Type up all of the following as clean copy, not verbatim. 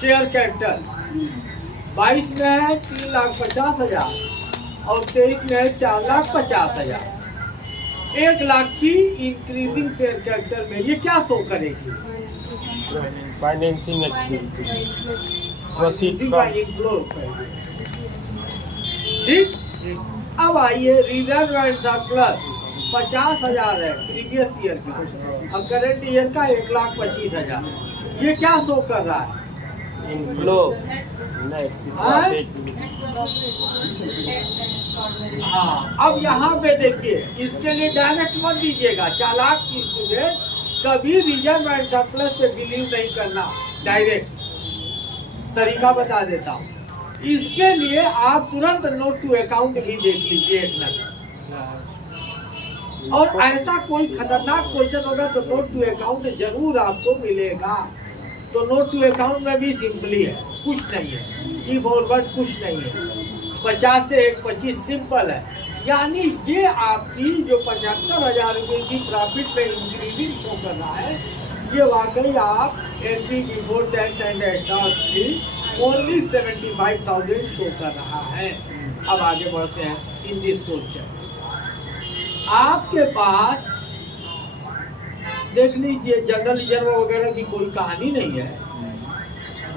Share capital 22 में है 3,50,000 और 23 में है 4,50,000। 1 लाख की इंक्रीजिंग शेयर कैपिटल में ये क्या शो करेगी? फाइनेंसिंग एक्टिविटी, प्रोसीड का इनफ्लो। ठीक, अब आइए रिजर्व एंड सरप्लस 50,000 है प्रीवियस ईयर का, अब करंट ईयर का 1,25,000। ये क्या शो कर रहा है? इनफ्लो। हाँ, अब यहाँ पे देखिए, इसके लिए डायरेक्ट मत दीजिएगा। चालाक की स्टूडेंट कभी रिजर्व एंड सरप्लस पे बिलीव नहीं करना। डायरेक्ट तरीका बता देता हूँ। इसके लिए आप तुरंत नोट टू अकाउंट भी देख लीजिए एक नजर, और ऐसा कोई खतरनाक क्वेश्चन होगा तो नोट टू अकाउंट जरूर आपको मिलेगा। तो नोट टू अकाउंट में भी सिंपली है, कुछ नहीं है, की फॉरवर्ड कुछ नहीं है। 50 से 1,25 सिंपल है। यानी ये आपकी जो 75,000 रुपये की प्रॉफिट में इंक्रीजिंग शो कर रहा है, ये वाकई आप entry before tax and stock की ओनली 75,000 शो कर रहा है। अब आगे बढ़ते हैं इन दिस क्वेश्चन। आपके पास देख लीजिए, जनरल रिजर्व वगैरह की कोई कहानी नहीं है।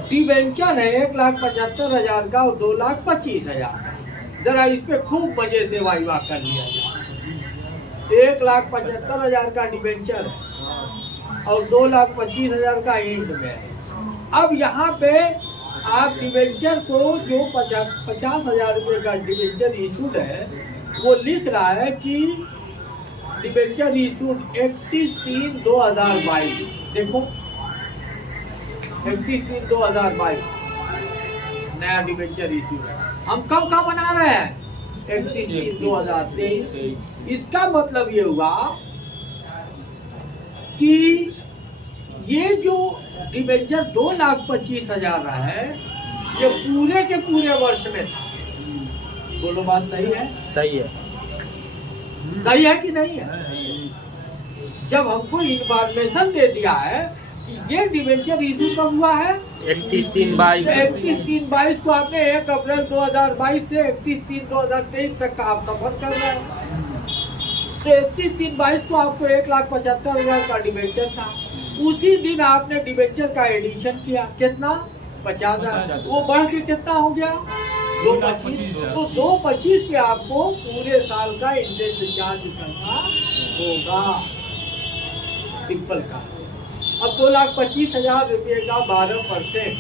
डिवेंचर है 1,75,000 का और 2,25,000 का। जरा इस पे खूब मजे से वाइवा कर लिया जाए। 1,75,000 का डिवेंचर है और 2,25,000 का एंड में है। अब यहाँ पे आप डिवेंचर को जो 50,000 रुपये का डिवेंचर इशूड है, वो लिख रहा है कि डिवेंचर इशूड 31/3/2022। देखो 31/3/2022 नया डिवेंचर इशूड है। हम कब का बना रहे हैं? 31/3/2023। इसका मतलब ये हुआ कि ये जो डिवेंचर 2,25,000 है, ये पूरे के पूरे वर्ष में था। बोलो बात सही है? सही है। सही है कि नहीं है? जब हमको इन्फॉर्मेशन दे दिया है कि ये डिवेंचर इशू कब हुआ है? 31/3/22। 31/3/22 को आपने 1 अप्रैल 2022 से 31/3/2023 तक का आप सफर कर रहे हैं। तो 31/3/22 को आपको 1,75,000 का डिवेंचर था। उसी दिन आपने डिवेंचर का एडिशन किया, कितना? 50,000। वो बढ़ के कितना हो गया? 2,25,000। तो 2,25,000 पे आपको पूरे साल का इंटरेस्ट चार्ज करना होगा। सिंपल का। अब 2,25,000 रुपये का 12%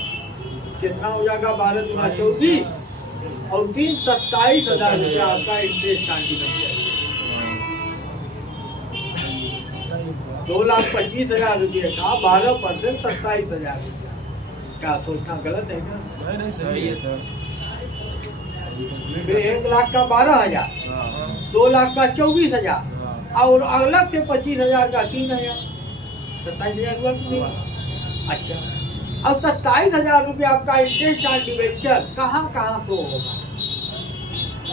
कितना हो जाएगा? 12 × 24 और 27,000 रुपया आपका इंटरेस्ट चार्ज बन जाएगा। 2,25,000 रुपये का 12% 27,000 रुपया। क्या सोचना गलत है क्या? सही है सर। 1 लाख का 12,000, 2 लाख का 24,000 और अलग से 25,000 का 3,000, 27,000 हुआ कि नहीं? अच्छा, अब 27,000 रुपये आपका इंटरेस्ट ऑन डिवेंचर कहाँ शो होगा?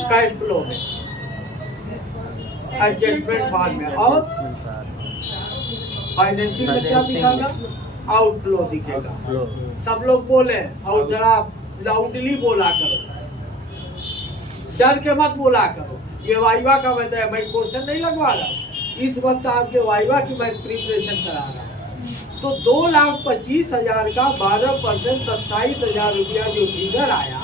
कैश फ्लो में, एडजस्टमेंट फॉर्म में, और फाइनेंसिंग में क्या दिखाएगा? आउटफ्लो दिखेगा। सब लोग बोले, और जरा लाउडली बोला करो, डर के मत बोला करो। ये वाइवा का मैं क्वेश्चन नहीं लगवा रहा, इस वक्त आपके वाइवा की मैं प्रिपरेशन करा रहा हूँ। तो 2,25,000 का 12% 27,000 रुपया जो फिगर आया,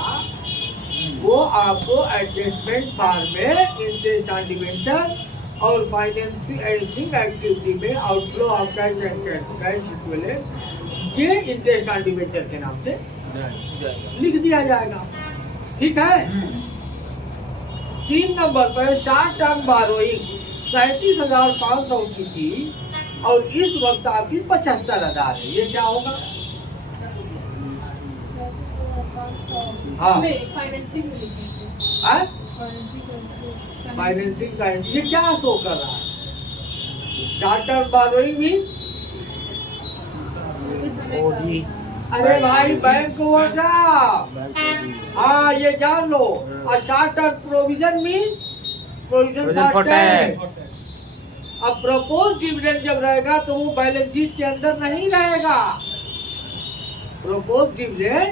वो आपको एडजस्टमेंट फॉर्म में इंटरेस्ट ऑन डिवेंचर और फाइनेंसिंग एक्टिविटी में outflow of cash and cash equivalent, ये इंटरेस्ट ऑन डिवेंचर के नाम से लिख दिया जाएगा। ठीक है। 3 नंबर पर शॉर्ट टर्म बारोइंग 37,500 की थी और इस वक्त आपकी 75,000 है। ये क्या होगा? हाँ, फाइनेंसिंग का ये क्या शो कर रहा है? शॉर्ट टर्म बारोइंग भी, अरे भाई बैंक ओवरड्राफ्ट, हाँ ये जान लो। और short term provision mean provision for tax. अब प्रपोज डिविडेंड जब रहेगा तो वो बैलेंस शीट के अंदर नहीं रहेगा, प्रपोज डिविडेंड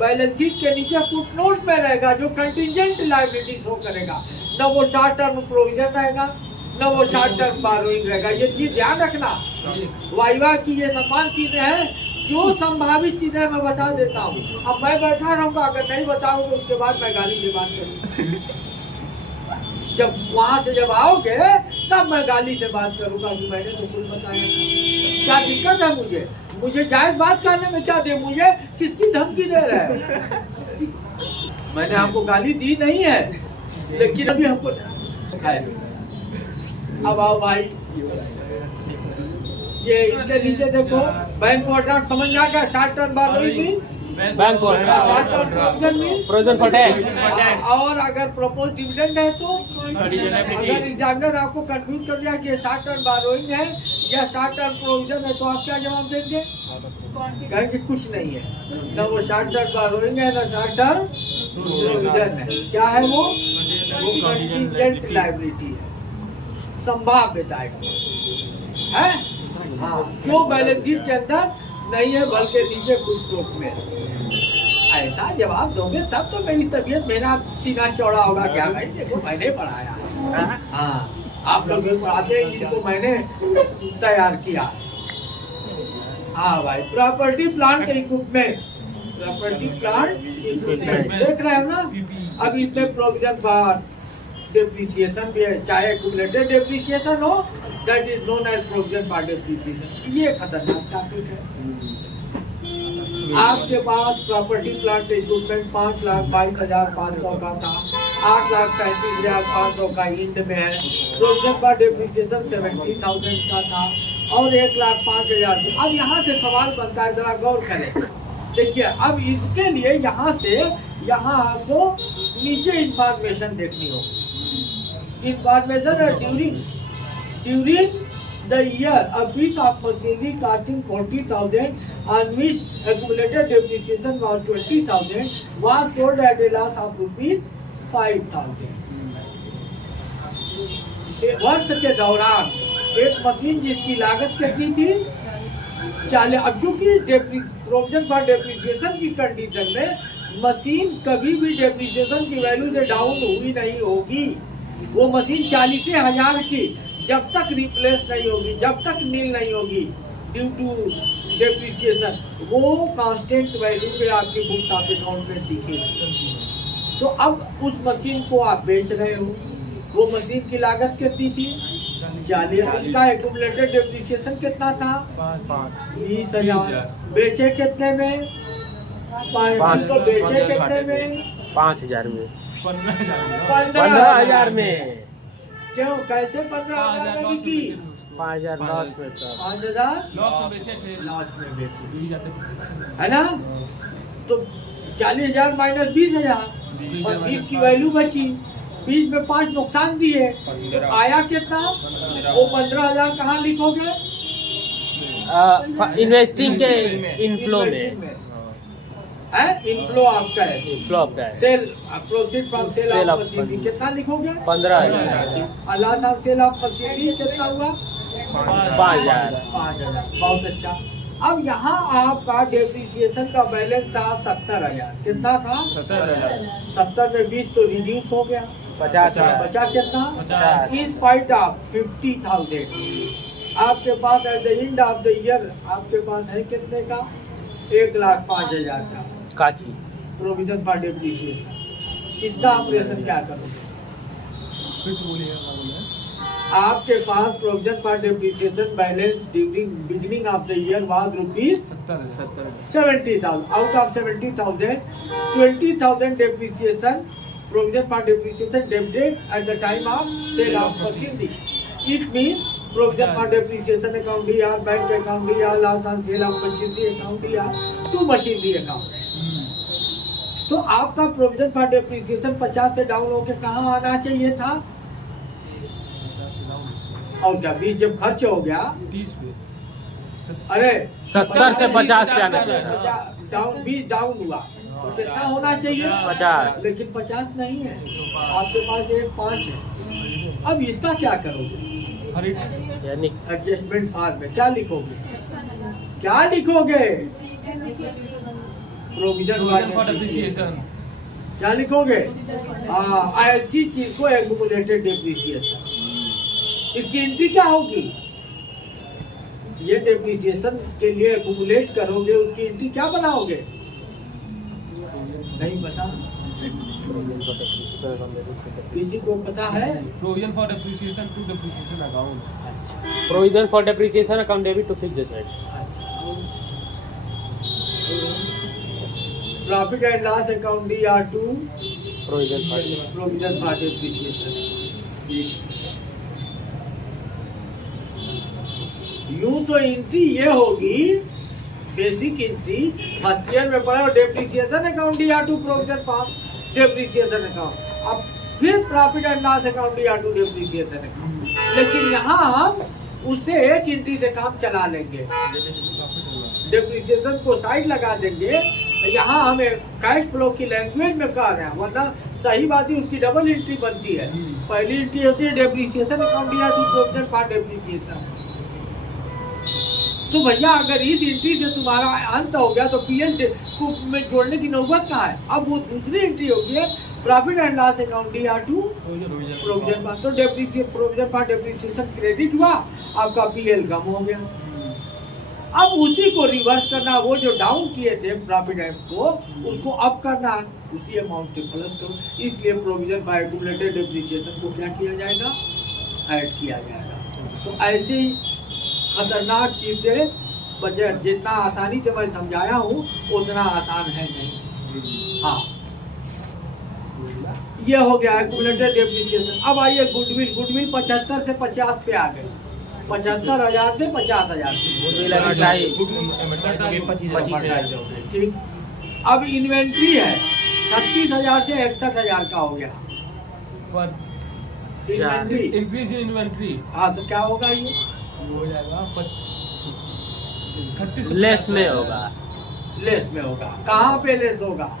बैलेंस शीट के नीचे फुटनोट में रहेगा, जो कंटिजेंट लायबिलिटी शो करेगा। न वो शॉर्ट टर्म प्रोविजन रहेगा, न वो शॉर्ट टर्म बारोइंग रहेगा। ये चीज ध्यान रखना। वाइवा की ये समान चीजें हैं, जो संभावित चीजें मैं बता देता हूँ। अब मैं बैठा रहूंगा, अगर नहीं बताऊंगा तो उसके बाद मैं गाली की बात करूंगा। जब वहां से जब आओगे तब मैं गाली से बात करूंगा कि मैंने तो कुछ बताया। क्या दिक्कत है मुझे जायज बात करने में क्या दे, मुझे किसकी धमकी दे रहे हैं? मैंने आपको गाली दी नहीं है, लेकिन अभी हमको अब आओ भाई, ये इसके नीचे देखो, बैंक ओवरड्राफ्ट समझ में आ गया। शॉर्ट टर्म बारोइंग में बैंक प्रोविजन फॉर टैक्स। और अगर प्रपोज डिविडेंड है तो अगर एग्जामिनर आपको कंफ्यूज कर दिया कि शॉर्ट टर्म बारोइंग है या शॉर्ट टर्म प्रोविजन है, तो आप क्या जवाब देंगे? कहेंगे कुछ नहीं है, न वो शॉर्ट टर्म बारोइंग है न शॉर्ट टर्म प्रोविजन है। क्या है वो कंटिजेंट लायबिलिटी है, संभाव्यता है। हाँ, जो बैलेंस शीट के अंदर नहीं है बल्कि नीचे फुटनोट में है। ऐसा जवाब दोगे तब तो मेरी तबीयत, मेरा सीना चौड़ा होगा। क्या भाई देखो मैंने पढ़ाया है। हाँ, आप लोग भी पढ़ाते हैं, जिनको मैंने तैयार किया। हाँ भाई, property plant equipment, property plant equipment देख रहे हो ना। अब इसमें प्रोविजन फॉर डेप्रिसिएशन भी है, चाहे एक्यूमुलेटेड डेप्रिसिएशन हो, that is known as provision for depreciation. ये खतरनाक टॉपिक है। आपके पास प्रॉपर्टी प्लांट इक्विपमेंट 5,22,500 का था, 8,37,500 का इंड में है। प्रोविजन फॉर डेप्रिसिएशन 70,000 का था और 1,05,000। अब यहाँ से सवाल बनता है, जरा गौर करें। देखिए, अब इसके लिए यहाँ से यहाँ आपको नीचे इंफॉर्मेशन देखनी होगी। Information during the year a piece of machinery costing 40,000 on which accumulated depreciation was 20,000 was sold at a loss of rupees 5,000। वर्ष के दौरान एक मशीन जिसकी लागत कितनी थी 40। अब चूंकि प्रोविजन फॉर डेप्रिसिएशन की कंडीशन में मशीन कभी भी डेप्रिसिएशन की वैल्यू से डाउन हुई नहीं होगी। वो मशीन 40,000 की जब तक रिप्लेस नहीं होगी, जब तक नील नहीं होगी ड्यू टू डेप्रिसिएशन, वो कांस्टेंट वैल्यू पे आपकी बुक्स ऑफ अकाउंट में दिखेगी। तो अब उस मशीन को आप बेच रहे हो, वो मशीन की लागत कितनी थी 40, उसका एक्यूमुलेटेड डेप्रिसिएशन कितना था 20,000। बेचे कितने में 5, तो बेचे कितने में 5,000 में, 15,000 में। क्यों, कैसे 15,000 में बिकी? 5,000 लॉस में था। 5,000 लॉस में बेची, है ना। तो 40,000 माइनस 20,000 और 20 की वैल्यू बची, 20 में 5 नुकसान दिए, आया कितना? वो 15,000 कहाँ लिखोगे? इन्वेस्टिंग के इनफ्लो में है, इनफ्लो आपका है, इनफ्लो आपका है। Sale proceed from sale of machinery कितना लिखोगे? 15,000। Loss of sale of machinery कितना हुआ 5,000। 5,000। बहुत अच्छा। अब यहाँ आपका डेप्रिसिएशन का बैलेंस था 70,000। कितना था 70,000। 70 में 20 तो रिड्यूस हो गया, 50,000। बचा कितना 50,000। इन स्पाइट ऑफ 50,000 आपके पास at the end of the year आपके पास है कितने का 1,05,000 का काची प्रोविजन फॉर डेप्रिसिएशन। इसका ऑपरेशन क्या करोगे? आपके पास provision for depreciation balance during beginning of the year was rupees 70,000। Out of 70,000 20,000 depreciation provision for depreciation debited at the time of sale of machinery. It means provision for depreciation account या bank account या loss on sale of machinery account या to machinery account. तो आपका provision for depreciation 50 से down होकर कहाँ आना चाहिए था? और क्या 20 जब खर्च हो गया 30 पे, अरे 70 से 50 पे आना चाहिए था। डाउन 20 डाउन हुआ तो कितना होना चाहिए 50। लेकिन 50 नहीं है, आपके पास एक 5 है। अब इसका क्या करोगे? यानी एडजस्टमेंट फॉर्म में क्या लिखोगे? क्या लिखोगे? Provision for depreciation. क्या लिखोगे? ऐसी चीज को एक्यूमुलेटेड डेप्रिसिएशन। इसकी एंट्री क्या होगी? ये डेप्रिसिएशन के लिए एक्यूमुलेट करोगे, उसकी एंट्री क्या बनाओगे? नहीं पता? किसी को पता है? Provision for depreciation to depreciation account. Provision for depreciation account debit to fixed asset. Profit and loss account DR2 provision for provision for depreciation. यूं तो एंट्री ये होगी, बेसिक एंट्री फर्स्ट ईयर में पढ़ो, depreciation account DR2 provision for depreciation account, अब फिर profit and loss account DR2 depreciation account. लेकिन यहाँ हम उससे एक एंट्री से काम चला लेंगे, डेप्रिसिएशन को साइड लगा देंगे। यहाँ हमें कैश फ्लो की लैंग्वेज में कह रहे हैं, वरना सही बात ही उसकी डबल एंट्री बनती है। पहली एंट्री होती है depreciation account DR2 provision for depreciation. तो भैया अगर इस एंट्री से तुम्हारा अंत हो गया तो पीएल को में जोड़ने की नौबत कहाँ है? अब वो दूसरी एंट्री होगी profit and loss account DR2 provision for, तो depreciation provision for depreciation credit हुआ, आपका पीएल कम हो गया। अब उसी को रिवर्स करना, वो जो डाउन किए थे प्रॉफिट एंड को, उसको अप करना, उसी अमाउंट से प्लस करो। इसलिए प्रोविजन फॉर एक्यूमुलेटेड डेप्रिसिएशन को क्या किया जाएगा? ऐड किया जाएगा। तो ऐसी खतरनाक चीज से बचे। जितना आसानी से मैं समझाया हूँ उतना आसान है नहीं। हाँ, ये हो गया एक्यूमुलेटेड डेप्रिसिएशन। अब आइए गुडविल। गुडविल 75 से 50 पे आ गई, 75,000 से 50,000। ठीक। अब इन्वेंट्री है 36,000 से 61,000 का हो गया इन्वेंट्री। Increase in inventory. हाँ, तो क्या होगा? ये हो जाएगा 36 लेस में होगा। लेस में होगा। कहाँ पे लेस होगा?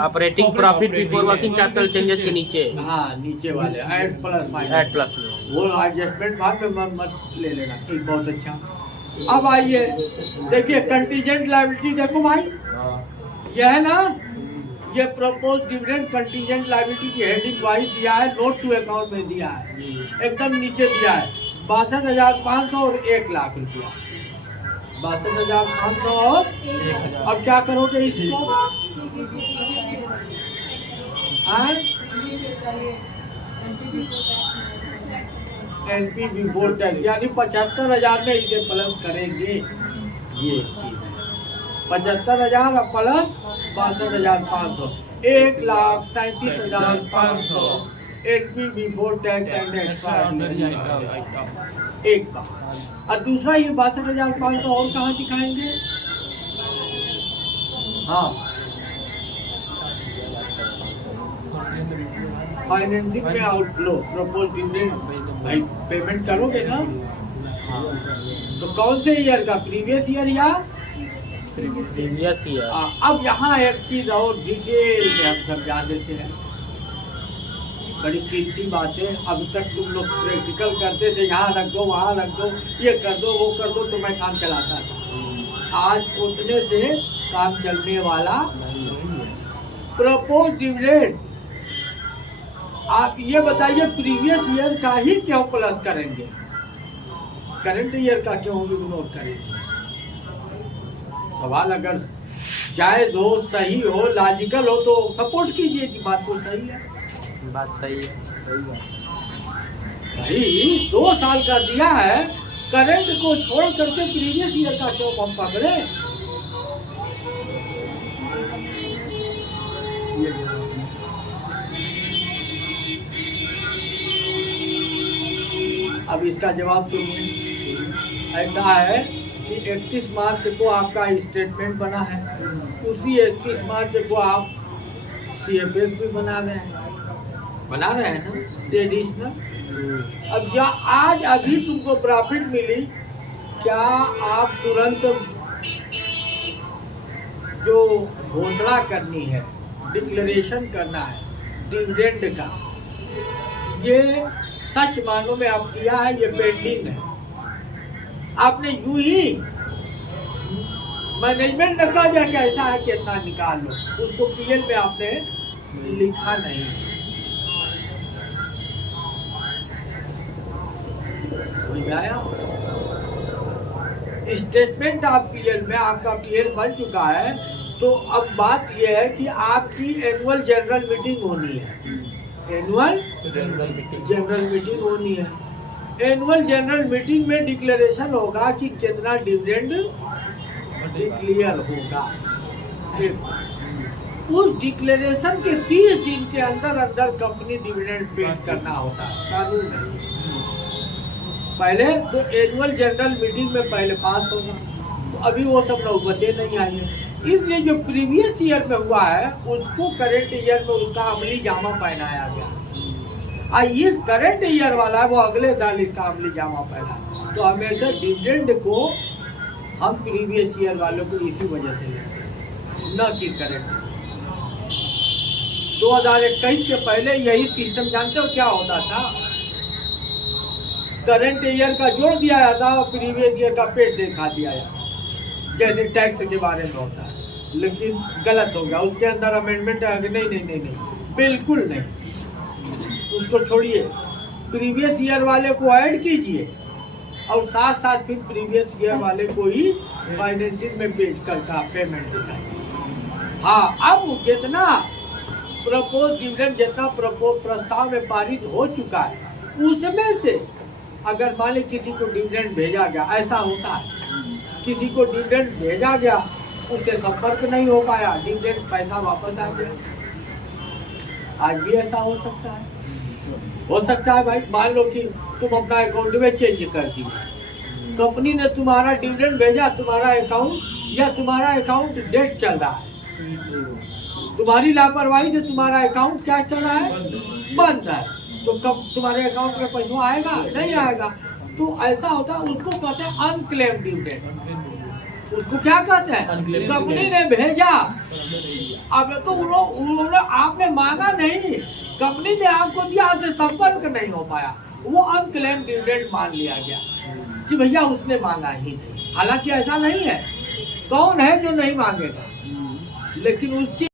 Operating profit before working capital changes के नीचे। हाँ, नीचे वाले add plus minus. Add plus में वो एडजस्टमेंट बाद में मत ले लेना। ठीक, बहुत अच्छा। अब आइए देखिए कंटीजेंट लायबिलिटी। देखो भाई, यह है ना, ये प्रपोज डिविडेंड कंटीजेंट लायबिलिटी की हेडिंग वाइज दिया है, नोट टू अकाउंट में दिया है, एकदम नीचे दिया है 62,500 और 1 लाख रुपया। 62,500 और 1,000। अब क्या करोगे इसको? एनपीवी बोर्ड टैक्स, यानी 75,000 में इसे प्लस करेंगे। ये 75,000 plus 62,500, 1,37,500 NPV board tax and extra. एक बात। और दूसरा ये 62,500 और कहाँ दिखाएंगे? हाँ, फाइनेंसिंग में आउटफ्लो प्रपोज डिविडेंड। भाई पेमेंट करोगे ना? हाँ। तो कौन से ईयर का? प्रीवियस ईयर या प्रीवियस ईयर। अब यहाँ एक चीज और डिटेल में हम समझा देते हैं, बड़ी कीमती बातें। अब तक तुम लोग प्रैक्टिकल करते थे, यहाँ रख दो, वहाँ रख दो, ये कर दो, वो कर दो, तो मैं काम चलाता था। आज उतने से काम चलने वाला। प्रपोज डिविडेंड, आप ये बताइए प्रीवियस ईयर का ही क्यों प्लस करेंगे? करंट ईयर का क्यों इग्नोर करेंगे? सवाल अगर जायज हो, सही हो, लॉजिकल हो तो सपोर्ट कीजिए कि बात तो सही है। बात सही है। भाई 2 साल का दिया है, करंट को छोड़ करके प्रीवियस ईयर का क्यों हम पकड़े? अब इसका जवाब सुनिए। ऐसा है कि 31 मार्च को आपका स्टेटमेंट बना है, उसी 31 मार्च को आप CFS भी बना रहे हैं ना, ट्रेडिशनल। अब या आज अभी तुमको प्रॉफिट मिली, क्या आप तुरंत जो घोषणा करनी है, डिक्लेरेशन करना है डिविडेंड का, ये सच मानों में आप किया है, ये पेंडिंग है। आपने यूं ही मैनेजमेंट ने कह दिया कि ऐसा है कि इतना निकाल लो, उसको पीएल में आपने लिखा नहीं। समझ में आया? स्टेटमेंट ऑफ पीएल में आपका पीएल बन चुका है, तो अब बात यह है कि आपकी एनुअल जनरल मीटिंग होनी है। एनुअल जनरल मीटिंग होनी है। एनुअल जनरल मीटिंग में डिक्लेरेशन होगा कि कितना डिविडेंड डिक्लेयर होगा। उस डिक्लेरेशन के 30 दिन के अंदर अंदर कंपनी डिविडेंड पेड करना होता है, कानून है। पहले तो एनुअल जनरल मीटिंग में पहले पास होगा, तो अभी वो सब नौबतें नहीं आई है। इसलिए जो प्रीवियस ईयर में हुआ है उसको करंट ईयर में उसका अमली जामा पहनाया गया। इस करंट ईयर वाला है वो अगले साल इसका अमली जामा पहना। तो हमेशा डिविडेंड को हम प्रीवियस ईयर वालों को इसी वजह से लेते हैं, न कि करंट। 2021 के पहले यही सिस्टम जानते हो क्या होता था? करंट ईयर का जोड़ दिया जाता और प्रीवियस ईयर का पेड दिखा दिया जाता, जैसे टैक्स के बारे में होता है। लेकिन गलत हो गया, उसके अंदर अमेंडमेंट है कि नहीं, बिल्कुल नहीं। उसको छोड़िए, प्रीवियस ईयर वाले को ऐड कीजिए और साथ साथ फिर प्रीवियस ईयर वाले को ही फाइनेंसिंग में पेड करके पेमेंट दिखाइए। हाँ, अब जितना प्रपोज डिविडेंड, जितना प्रपोज प्रस्ताव में पारित हो चुका है, उसमें से अगर मान ली किसी को डिविडेंड भेजा गया, ऐसा होता है, किसी को डिविडेंड भेजा गया, उससे संपर्क नहीं हो पाया, डिविडेंड पैसा वापस आ गया। आज भी ऐसा हो सकता है भाई। मान लो कि तुम अपना अकाउंट में चेंज कर दिए, कंपनी ने तुम्हारा डिविडेंड भेजा, तुम्हारा अकाउंट या तुम्हारा अकाउंट डेट चल रहा है, तुम्हारी लापरवाही से तुम्हारा अकाउंट क्या चल रहा है? बंद है। तो कब तुम्हारे अकाउंट में पैसा आएगा? नहीं आएगा। तो ऐसा होता है, उसको कहते हैं अनक्लेम डिविडेंड। उसको क्या कहते हैं? कंपनी ने भेजा, अब तो उन्होंने आपने मांगा नहीं, कंपनी ने आपको दिया, आपसे संपर्क नहीं हो पाया, वो अनक्लेम डिविडेंड मान लिया गया कि भैया उसने मांगा ही नहीं। हालांकि ऐसा नहीं है, कौन है जो नहीं मांगेगा, लेकिन उसकी